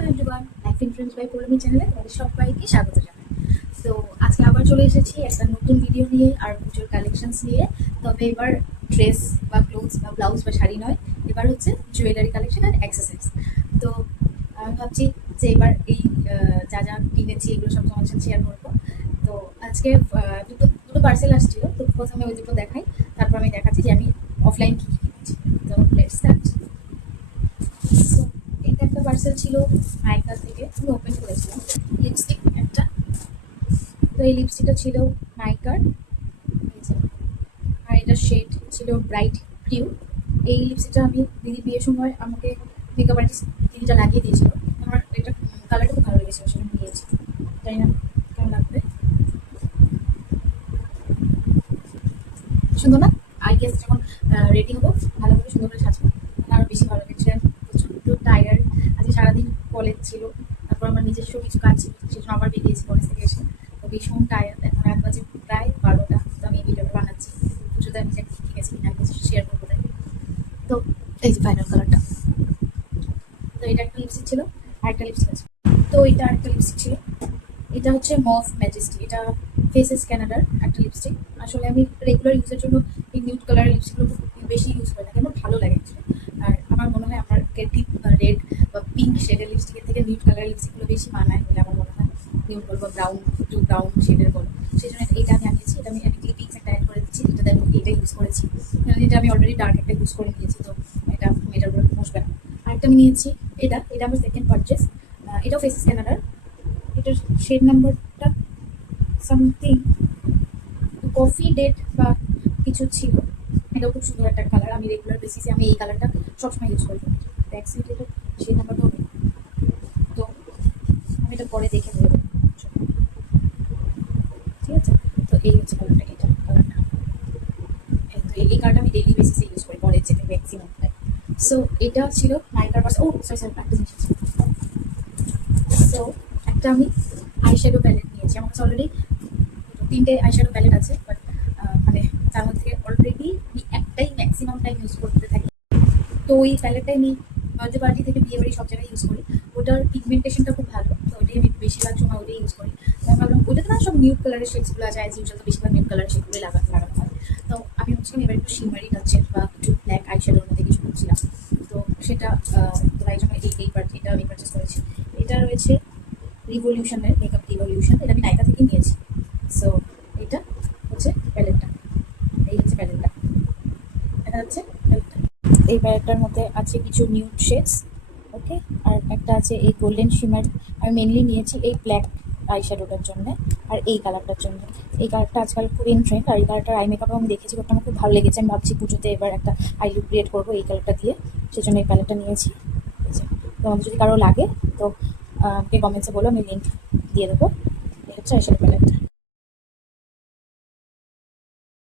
Hello everyone, life influence by Poulami চ্যানেলে তোমাদের সবাইকে স্বাগত জানাই। তো আজকে আবার চলে এসেছি একটা নতুন ভিডিও নিয়ে আর পুজোর কালেকশনস নিয়ে। তবে এবার ড্রেস বা ক্লোথস বা ব্লাউজ বা শাড়ি নয়, এবার হচ্ছে জুয়েলারি কালেকশন আর অ্যাক্সেসরিজ। তো আমি ভাবছি যে এবার এই যা যা কিনেছি এগুলো সব তোমার সাথে শেয়ার করবো। তো আজকে দুটো দুটো পার্সেল আসছিল, তো প্রথমে ওই দুটো দেখাই, তারপর আমি দেখাচ্ছি যে আমি অফলাইন কী কী কিনেছি। তো লেটস স্টার্ট। সো এটা একটা পার্সেল ছিল নাইকা থেকে, আমি ওপেন করেছিলাম। লিপস্টিক একটা, তো এই লিপস্টিকটা ছিল নাইকার, এই যে। আর এটার শেড ছিল ব্রাইট ব্লু। এই লিপস্টিকটা আমি দিদি বিয়ের সময় আমাকে মেকআপ আর্টিস্ট দিদিটা লাগিয়ে দিয়েছিল। আমার এটা কালারটা খুব ভালো লেগেছিল, সেটা আমি নিয়েছি। জানি না কেমন লাগবে, সুন্দর না? আই গেস যখন রেডি হবো ভালো করে সুন্দর করে সাজবো, আরও বেশি ভালো লাগছে। প্রচণ্ড টায়ার্ড, আজকে সারাদিন কলেজ ছিল, তারপর আমার নিজস্ব কিছু কাজ ছিল, সেজন্য আবার বেরিয়েছি কলেজ থেকে এসে। তো ভীষণ টায়ার্ড, এখন রাত বাজে প্রায় 12টা। তো আমি এই ভিডিওটা বানাচ্ছি পুজোতে আমি যে কী গেছি কিনা কিছু শেয়ার করবো তাই। তো এই যে ফাইনাল কালারটা। তো এটা একটা লিপস্টিক ছিল, আর একটা লিপস্টিক আছে। তো এটা একটা লিপস্টিক ছিল, এটা হচ্ছে মফ ম্যাজেস্টি। এটা ফেসেস ক্যানাডার একটা লিপস্টিক। আসলে আমি রেগুলার ইউজের জন্য এই নিউড কালারের লিপস্টিকগুলো খুব বেশি ইউজ করি না, আমার ভালো লাগে actually। আর আমার মনে হয় আমার ডিপ রেড বা পিঙ্ক শেডের লিপস্টিকের থেকে নিউড কালারের লিপস্টিকগুলো বেশি মানায় বলে আমার মনে হয়। নিউড বলবো ব্রাউন, একটু ব্রাউন শেডের বলো, সেই জন্য এইটা আমি আনিয়েছি। এটা আমি ক্লিপিংস একটা অ্যাড করে দিচ্ছি, যেটাতে আমি এইটা ইউজ করেছি, কারণ এটা আমি অলরেডি ডার্ক একটা ইউজ করে নিয়েছি, তো এটা এটার উপরে বসবে না। আরেকটা আমি নিয়েছি, এটা এটা আমার সেকেন্ড পারচেস। এটাও ফেসেস ক্যানাডার। এটার শেড নাম্বারটা সামথিং কফি ডেট বা কিছু ছিল। এটাও খুব সুন্দর একটা কালার, আমি রেগুলার বেসিসে আমি এই কালারটা সবসময় ইউজ করি। ব্যাক সাইড এটা শেড নাম্বারটাও নেই, তো আমি এটা পরে দেখে নেবো, ঠিক আছে? তো এই হচ্ছে কালারটা, এটা কালারটা। তো এই কালারটা আমি ডেইলি বেসিসে ইউজ করি কলেজ যেতে ম্যাক্সিমাম টাইম। সো এটা ছিল নাইকার পার্স। ও সরি সরি, একটা জিনিস আছে। সো একটা আমি আইশ্যাডো প্যালেট নিয়েছি। আমার কাছে অলরেডি 3টে আইশ্যাডো প্যালেট আছে, বাট মানে তার মধ্যে অলরেডি আমি একটাই ম্যাক্সিমাম টাইম ইউজ করতে থাকি। তো ওই প্যালেটটাই আমি বার্থডে পার্টি থেকে বিয়ে বাড়ি সব জায়গায় ইউজ করি। ওটার পিগমেন্টেশনটা খুব ভালো, তো ওটাই আমি বেশিরভাগ সময় ওটাই ইউজ করি। তো আমি ভাবলাম ওটাতে না সব নিউড কালারের শেডসগুলো আছে, অ্যাজ ইউজুয়াল তো বেশিরভাগ নিউড কালারের শেডগুলোই লাগানো হয়। তো আমি ভাবছিলাম এবার একটু শিমারি টাচের বা একটু ব্ল্যাক আইশ্যাডোর মধ্যে কিছু করছিলাম, তো সেটা তাই জন্য এটা আমি পারচেস করেছি। এটা রয়েছে রিভলিউশনের মেকআপ রিভলিউশন, এটা আমি নাইকা থেকে নিয়েছি। সো এটা হচ্ছে প্যালেটটা, এই হচ্ছে প্যালেটটা, দেখা যাচ্ছে প্যালেটটা। এই প্যালেটটার মধ্যে আছে কিছু নিউড শেডস, ওকে। আর একটা আছে এই গোল্ডেন শিমার। আমি মেনলি নিয়েছি এই ব্ল্যাক আইশ্যাডোটার জন্য আর এই কালারটার জন্য। এই কালারটা আজকাল খুব ইন ট্রেন্ড, আর এই কালারটার আই মেকআপও আমি দেখেছি, ওটা আমার খুব ভালো লেগেছে। আমি ভাবছি পুজোতে এবার একটা আই লুক ক্রিয়েট করবো এই কালারটা দিয়ে, সেজন্য এই প্যালেটটা নিয়েছি। তো আমাদের যদি কারো লাগে তো আমাকে কমেন্টসে বলো, আমি লিঙ্ক দিয়ে দেবো। এই হচ্ছে আইশ্যাডো প্যালেটটা।